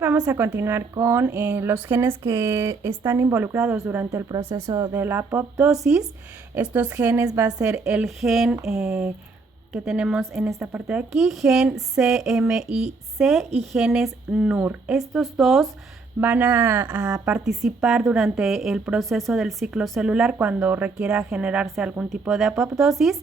Vamos a continuar con los genes que están involucrados durante el proceso de la apoptosis. Estos genes va a ser el gen que tenemos en esta parte de aquí, gen CMYC y genes NUR. Estos dos van a participar durante el proceso del ciclo celular cuando requiera generarse algún tipo de apoptosis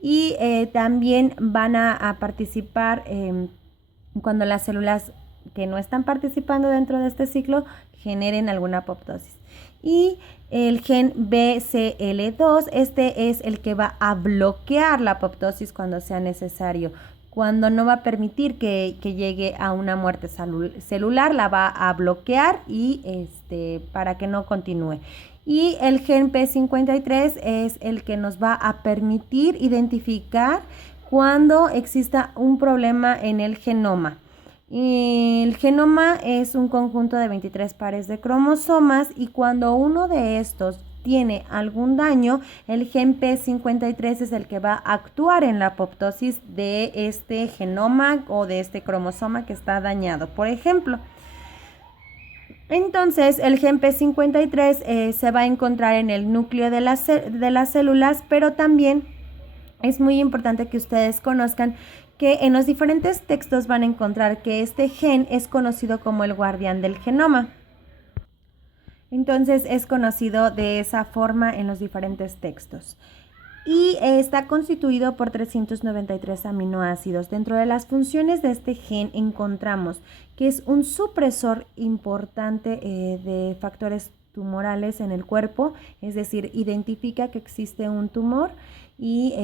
y también van a participar cuando las células que no están participando dentro de este ciclo generen alguna apoptosis. Y el gen BCL2, este es el que va a bloquear la apoptosis cuando sea necesario. Cuando no va a permitir que llegue a una muerte celular, la va a bloquear y para que no continúe. Y el gen P53 es el que nos va a permitir identificar cuando exista un problema en el genoma. El genoma es un conjunto de 23 pares de cromosomas y cuando uno de estos tiene algún daño, el gen P53 es el que va a actuar en la apoptosis de este genoma o de este cromosoma que está dañado, por ejemplo. Entonces, el gen P53 se va a encontrar en el núcleo de las células, pero también es muy importante que ustedes conozcan que en los diferentes textos van a encontrar que este gen es conocido como el guardián del genoma. Entonces es conocido de esa forma en los diferentes textos. Y está constituido por 393 aminoácidos. Dentro de las funciones de este gen encontramos que es un supresor importante de factores tumorales en el cuerpo, es decir, identifica que existe un tumor y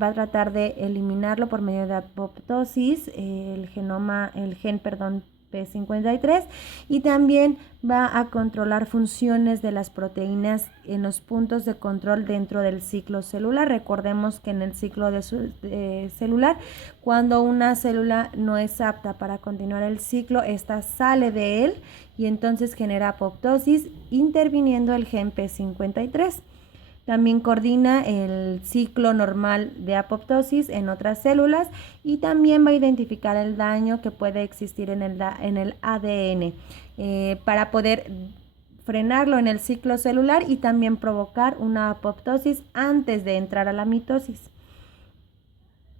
va a tratar de eliminarlo por medio de apoptosis, el gen P53, y también va a controlar funciones de las proteínas en los puntos de control dentro del ciclo celular. Recordemos que en el ciclo celular, cuando una célula no es apta para continuar el ciclo, esta sale de él y entonces genera apoptosis interviniendo el gen P53. También coordina el ciclo normal de apoptosis en otras células y también va a identificar el daño que puede existir en el ADN para poder frenarlo en el ciclo celular y también provocar una apoptosis antes de entrar a la mitosis.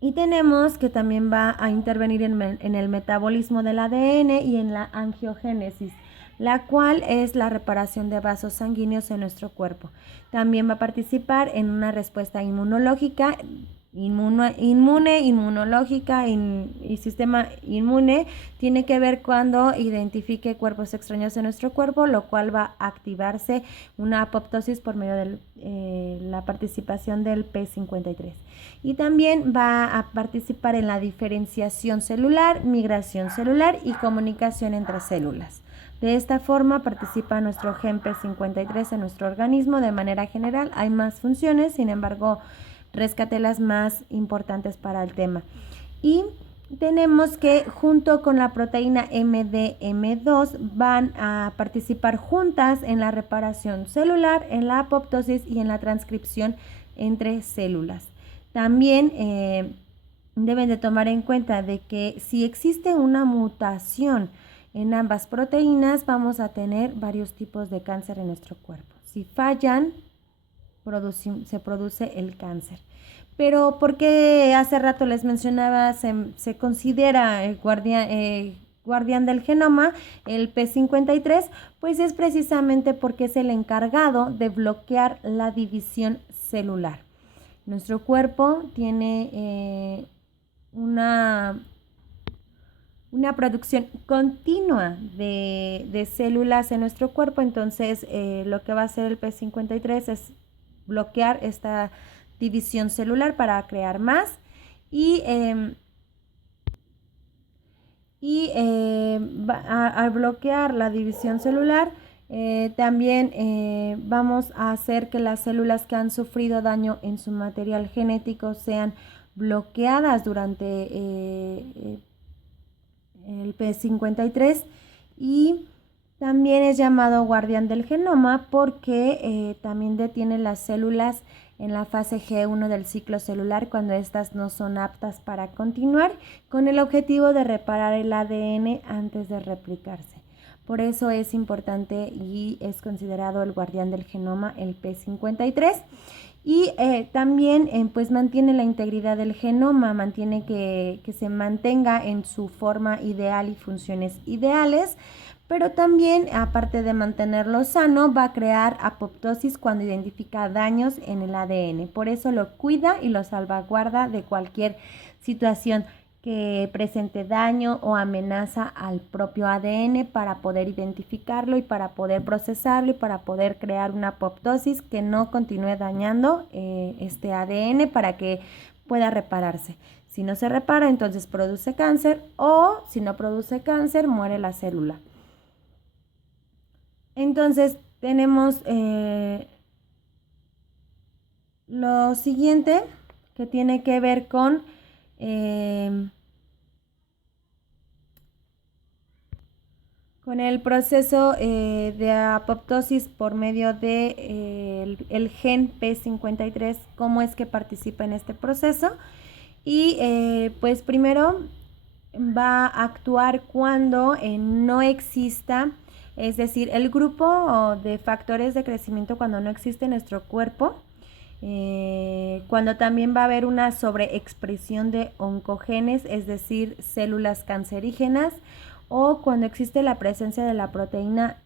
Y tenemos que también va a intervenir en el metabolismo del ADN y en la angiogénesis, la cual es la reparación de vasos sanguíneos en nuestro cuerpo. También va a participar en una respuesta inmunológica, inmunológica y sistema inmune. Tiene que ver cuando identifique cuerpos extraños en nuestro cuerpo, lo cual va a activarse una apoptosis por medio de la participación del P53. Y también va a participar en la diferenciación celular, migración celular y comunicación entre células. De esta forma participa nuestro gen P53 en nuestro organismo. De manera general hay más funciones, sin embargo, rescaté las más importantes para el tema. Y tenemos que junto con la proteína MDM2 van a participar juntas en la reparación celular, en la apoptosis y en la transcripción entre células. También deben de tomar en cuenta de que si existe una mutación en ambas proteínas, vamos a tener varios tipos de cáncer en nuestro cuerpo. Si fallan, se produce el cáncer. Pero porque hace rato les mencionaba, se considera el guardián del genoma, el P53, pues es precisamente porque es el encargado de bloquear la división celular. Nuestro cuerpo tiene una producción continua de células en nuestro cuerpo, entonces lo que va a hacer el P53 es bloquear esta división celular para crear más y al bloquear la división celular también vamos a hacer que las células que han sufrido daño en su material genético sean bloqueadas durante el P53 y también es llamado guardián del genoma porque también detiene las células en la fase G1 del ciclo celular cuando éstas no son aptas para continuar, con el objetivo de reparar el ADN antes de replicarse. Por eso es importante y es considerado el guardián del genoma, el P53. Y también pues mantiene la integridad del genoma, mantiene que se mantenga en su forma ideal y funciones ideales, pero también, aparte de mantenerlo sano, va a crear apoptosis cuando identifica daños en el ADN. Por eso lo cuida y lo salvaguarda de cualquier situación que presente daño o amenaza al propio ADN para poder identificarlo y para poder procesarlo y para poder crear una apoptosis que no continúe dañando este ADN para que pueda repararse. Si no se repara, entonces produce cáncer, o si no produce cáncer, muere la célula. Entonces tenemos lo siguiente que tiene que ver con el proceso de apoptosis por medio de el gen P53, cómo es que participa en este proceso. Y pues primero va a actuar cuando no exista, es decir, el grupo de factores de crecimiento cuando no existe en nuestro cuerpo, cuando también va a haber una sobreexpresión de oncogenes, es decir, células cancerígenas, o cuando existe la presencia de la proteína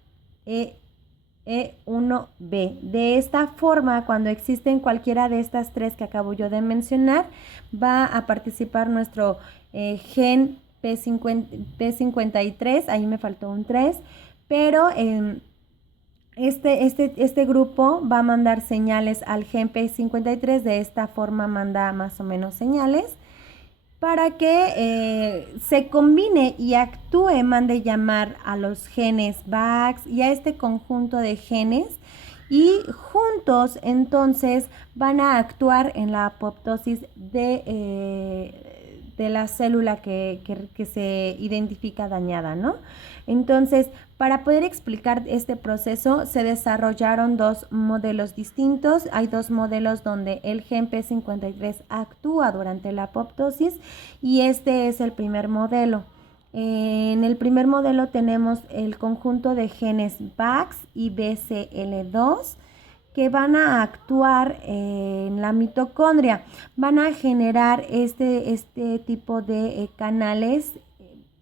E1B. De esta forma, cuando existen cualquiera de estas tres que acabo yo de mencionar, va a participar nuestro gen P53, ahí me faltó un 3, pero este grupo va a mandar señales al gen P53, de esta forma manda más o menos señales, para que se combine y actúe, mande llamar a los genes VAX y a este conjunto de genes, y juntos entonces van a actuar en la apoptosis de la célula que se identifica dañada, ¿no? Entonces, para poder explicar este proceso, se desarrollaron dos modelos distintos. Hay dos modelos donde el gen P53 actúa durante la apoptosis, y este es el primer modelo. En el primer modelo tenemos el conjunto de genes VAX y BCL2 que van a actuar en la mitocondria, van a generar este tipo de canales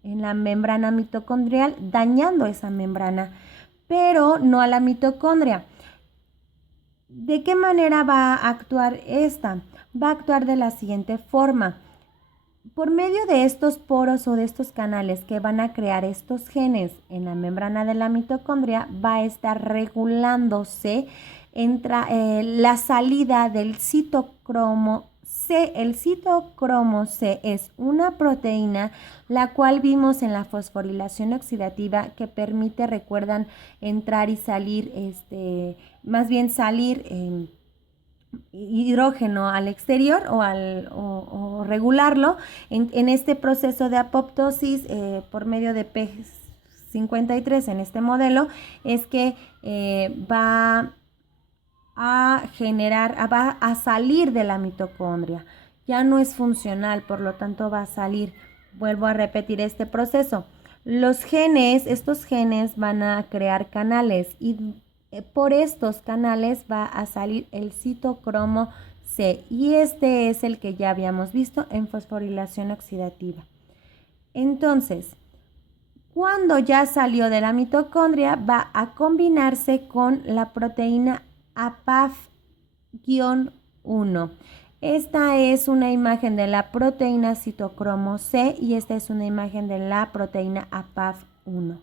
en la membrana mitocondrial, dañando esa membrana, pero no a la mitocondria. ¿De qué manera va a actuar esta? Va a actuar de la siguiente forma. Por medio de estos poros o de estos canales que van a crear estos genes en la membrana de la mitocondria, va a estar regulándose la salida del citocromo C. El citocromo C es una proteína la cual vimos en la fosforilación oxidativa, que permite, recuerdan, entrar y salir, más bien salir hidrógeno al exterior o regularlo en este proceso de apoptosis por medio de P53 en este modelo, es que va a salir de la mitocondria, ya no es funcional, por lo tanto va a salir. Vuelvo a repetir este proceso. Estos genes van a crear canales, y por estos canales va a salir el citocromo C, y este es el que ya habíamos visto en fosforilación oxidativa. Entonces, cuando ya salió de la mitocondria, va a combinarse con la proteína APAF-1. Esta es una imagen de la proteína citocromo C, y esta es una imagen de la proteína APAF-1.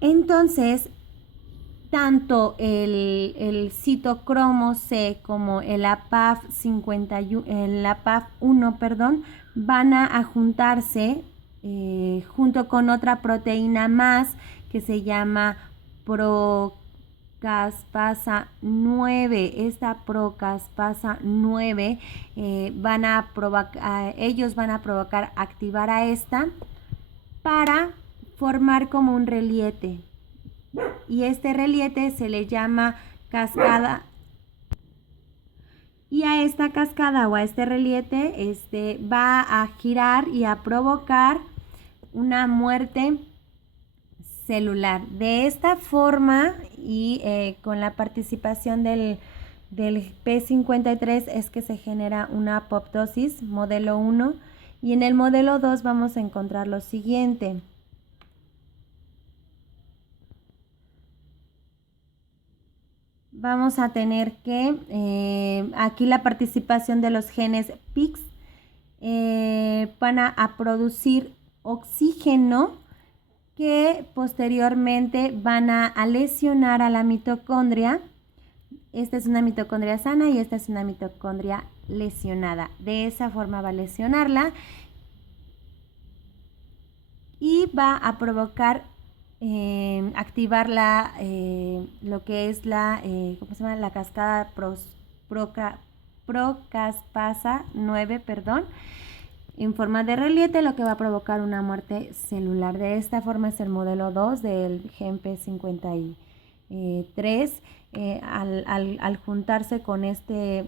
Entonces, tanto el citocromo C como el APAF1, van a juntarse junto con otra proteína más que se llama procaspasa 9. Esta procaspasa 9 ellos van a provocar activar a esta para formar como un reliete, y este reliete se le llama cascada Y a esta cascada o a este relieve va a girar y a provocar una muerte celular. De esta forma y con la participación del P53 es que se genera una apoptosis modelo 1, y en el modelo 2 vamos a encontrar lo siguiente. Vamos a tener que aquí la participación de los genes PIX van a producir oxígeno que posteriormente van a lesionar a la mitocondria. Esta es una mitocondria sana y esta es una mitocondria lesionada. De esa forma va a lesionarla y va a provocar activar lo que es ¿cómo se llama? La cascada procaspasa 9, en forma de relieve, lo que va a provocar una muerte celular. De esta forma es el modelo 2 del gen P53. Al juntarse con este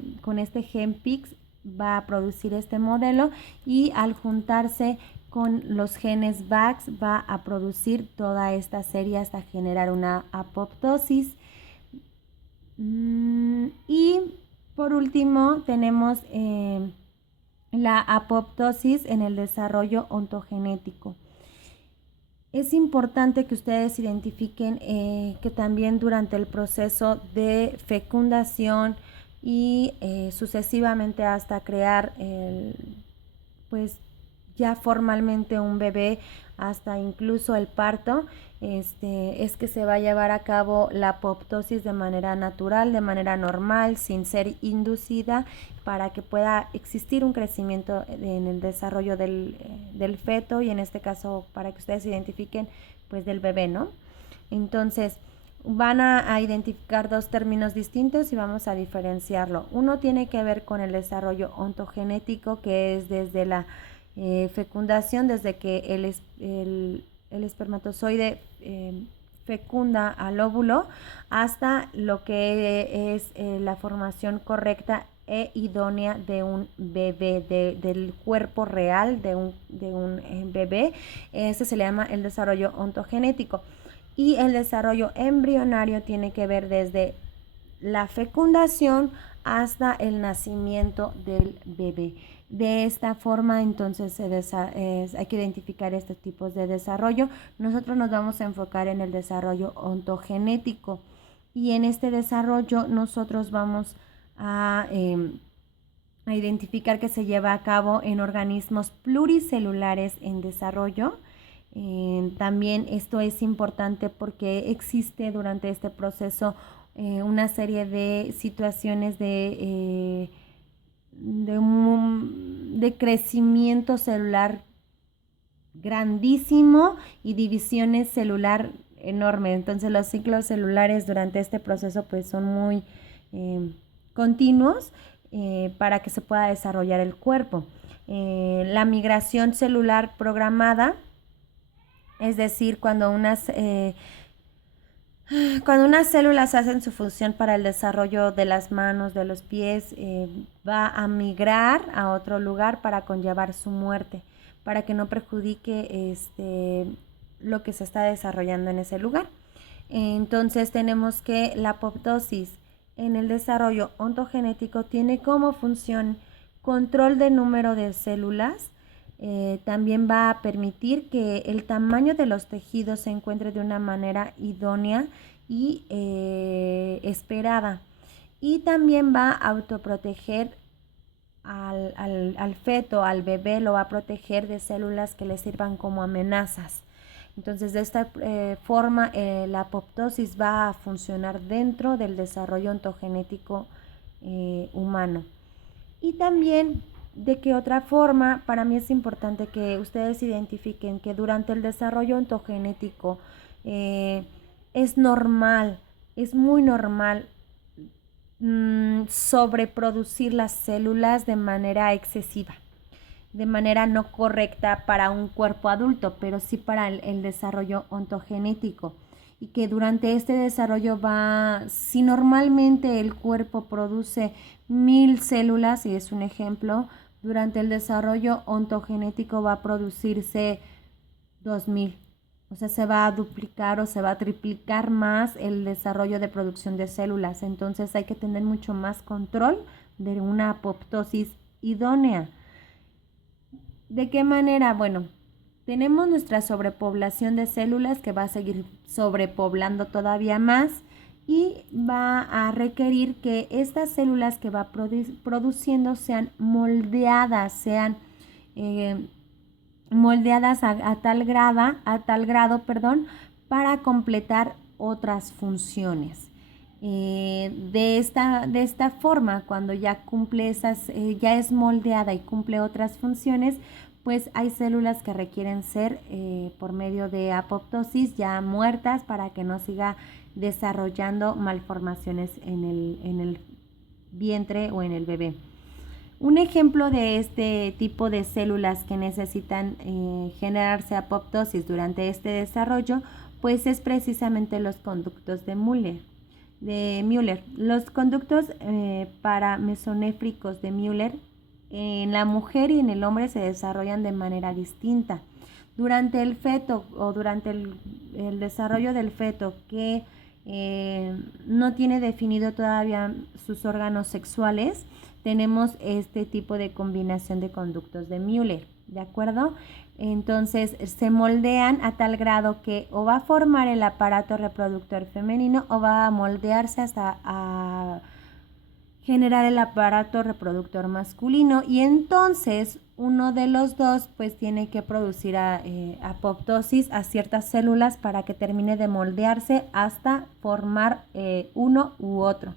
gen PIX va a producir este modelo, y al juntarse con los genes VAX va a producir toda esta serie hasta generar una apoptosis. Y por último tenemos la apoptosis en el desarrollo ontogenético. Es importante que ustedes identifiquen que también durante el proceso de fecundación y sucesivamente hasta crear pues ya formalmente un bebé, hasta incluso el parto, es que se va a llevar a cabo la apoptosis de manera natural, de manera normal, sin ser inducida, para que pueda existir un crecimiento en el desarrollo del feto, y en este caso para que ustedes identifiquen pues del bebé, ¿no? Entonces van a identificar dos términos distintos y vamos a diferenciarlo. Uno tiene que ver con el desarrollo ontogenético, que es desde la fecundación, desde que el espermatozoide fecunda al óvulo, hasta lo que es la formación correcta e idónea de un bebé, del cuerpo real de un bebé. Este se le llama el desarrollo ontogenético. Y el desarrollo embrionario tiene que ver desde la fecundación hasta el nacimiento del bebé. De esta forma, entonces, hay que identificar estos tipos de desarrollo. Nosotros nos vamos a enfocar en el desarrollo ontogenético, y en este desarrollo nosotros vamos a identificar que se lleva a cabo en organismos pluricelulares en desarrollo. También esto es importante porque existe durante este proceso una serie de situaciones de crecimiento celular grandísimo y divisiones celular enorme. Entonces los ciclos celulares durante este proceso pues son muy continuos para que se pueda desarrollar el cuerpo. La migración celular programada, es decir, cuando unas células hacen su función para el desarrollo de las manos, de los pies, va a migrar a otro lugar para conllevar su muerte, para que no perjudique lo que se está desarrollando en ese lugar. Entonces tenemos que la apoptosis en el desarrollo ontogenético tiene como función control del número de células. También va a permitir que el tamaño de los tejidos se encuentre de una manera idónea y esperada. Y también va a autoproteger al feto, al bebé, lo va a proteger de células que le sirvan como amenazas. Entonces, de esta forma, la apoptosis va a funcionar dentro del desarrollo ontogenético humano. Y también, de qué otra forma, para mí es importante que ustedes identifiquen que durante el desarrollo ontogenético es normal, es muy normal sobreproducir las células de manera excesiva, de manera no correcta para un cuerpo adulto, pero sí para el desarrollo ontogenético. y que durante este desarrollo si normalmente el cuerpo produce 1000 células, y es un ejemplo, durante el desarrollo ontogenético va a producirse 2000. O sea, se va a duplicar o se va a triplicar más el desarrollo de producción de células. Entonces hay que tener mucho más control de una apoptosis idónea. ¿De qué manera? Bueno, tenemos nuestra sobrepoblación de células que va a seguir sobrepoblando todavía más y va a requerir que estas células que va produciendo sean moldeadas, moldeadas a tal grado, para completar otras funciones. De esta forma, cuando ya cumple ya es moldeada y cumple otras funciones, pues hay células que requieren ser por medio de apoptosis ya muertas para que no siga desarrollando malformaciones en el vientre o en el bebé. Un ejemplo de este tipo de células que necesitan generarse apoptosis durante este desarrollo, pues es precisamente los conductos de Müller. Los conductos paramesonéfricos de Müller en la mujer y en el hombre se desarrollan de manera distinta. Durante el feto o durante el desarrollo del feto que no tiene definido todavía sus órganos sexuales, tenemos este tipo de combinación de conductos de Müller, ¿de acuerdo? Entonces se moldean a tal grado que o va a formar el aparato reproductor femenino o va a moldearse hasta a generar el aparato reproductor masculino, y entonces uno de los dos pues tiene que producir apoptosis a ciertas células para que termine de moldearse hasta formar uno u otro.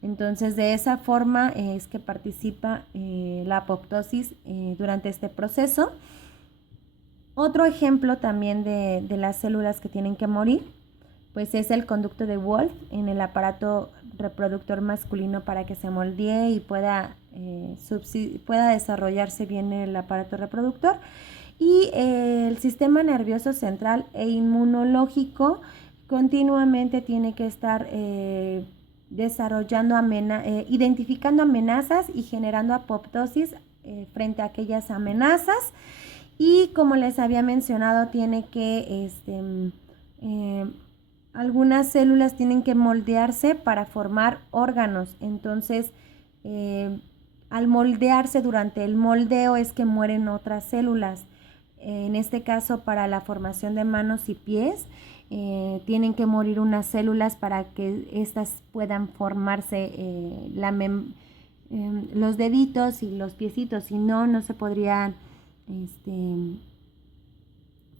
Entonces de esa forma es que participa la apoptosis durante este proceso. Otro ejemplo también de las células que tienen que morir, pues es el conducto de Wolf en el aparato reproductor masculino para que se moldee y pueda desarrollarse bien el aparato reproductor. Y el sistema nervioso central e inmunológico continuamente tiene que estar identificando amenazas y generando apoptosis frente a aquellas amenazas. Y como les había mencionado, tiene que algunas células tienen que moldearse para formar órganos. Entonces, al moldearse, durante el moldeo es que mueren otras células. En este caso, para la formación de manos y pies, tienen que morir unas células para que éstas puedan formarse los deditos y los piecitos. Si no, no se podrían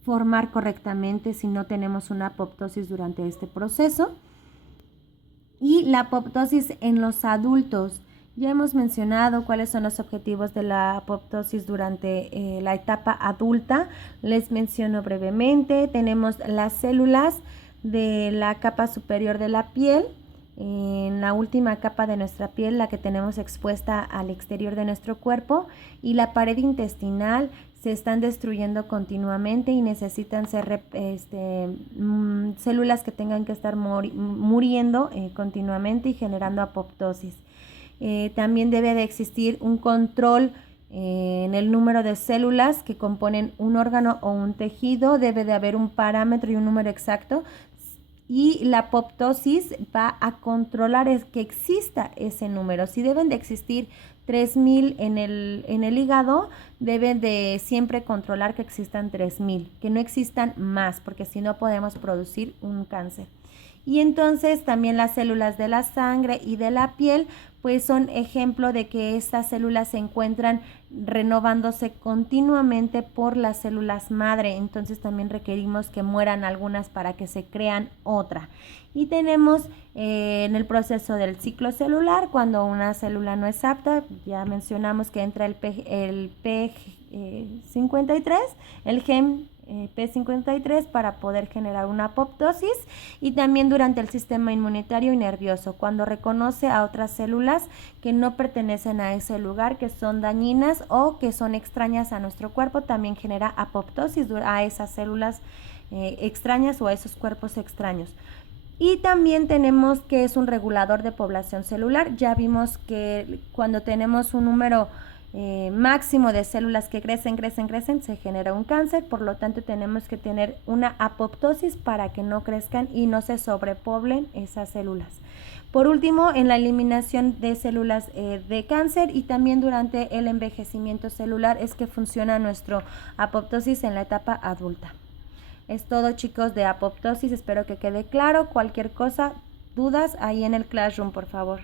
formar correctamente si no tenemos una apoptosis durante este proceso. Y la apoptosis en los adultos. Ya hemos mencionado cuáles son los objetivos de la apoptosis durante la etapa adulta. Les menciono brevemente. Tenemos las células de la capa superior de la piel, en la última capa de nuestra piel, la que tenemos expuesta al exterior de nuestro cuerpo, y la pared intestinal se están destruyendo continuamente y necesitan ser células que tengan que estar muriendo continuamente y generando apoptosis. También debe de existir un control en el número de células que componen un órgano o un tejido. Debe de haber un parámetro y un número exacto, y la apoptosis va a controlar que exista ese número. Si deben de existir 3000 en el hígado, deben de siempre controlar que existan 3000, que no existan más, porque si no podemos producir un cáncer. Y entonces también las células de la sangre y de la piel pues son ejemplo de que estas células se encuentran renovándose continuamente por las células madre. Entonces también requerimos que mueran algunas para que se crean otra. Y tenemos en el proceso del ciclo celular, cuando una célula no es apta, ya mencionamos que entra el P53, el gen P53, para poder generar una apoptosis, y también durante el sistema inmunitario y nervioso, cuando reconoce a otras células que no pertenecen a ese lugar, que son dañinas o que son extrañas a nuestro cuerpo, también genera apoptosis a esas células extrañas o a esos cuerpos extraños. Y también tenemos que es un regulador de población celular. Ya vimos que cuando tenemos un número máximo de células que crecen, se genera un cáncer. Por lo tanto, tenemos que tener una apoptosis para que no crezcan y no se sobrepoblen esas células. Por último, en la eliminación de células de cáncer y también durante el envejecimiento celular es que funciona nuestro apoptosis en la etapa adulta. Es todo, chicos, de apoptosis. Espero que quede claro. Cualquier cosa, dudas, ahí en el Classroom, por favor.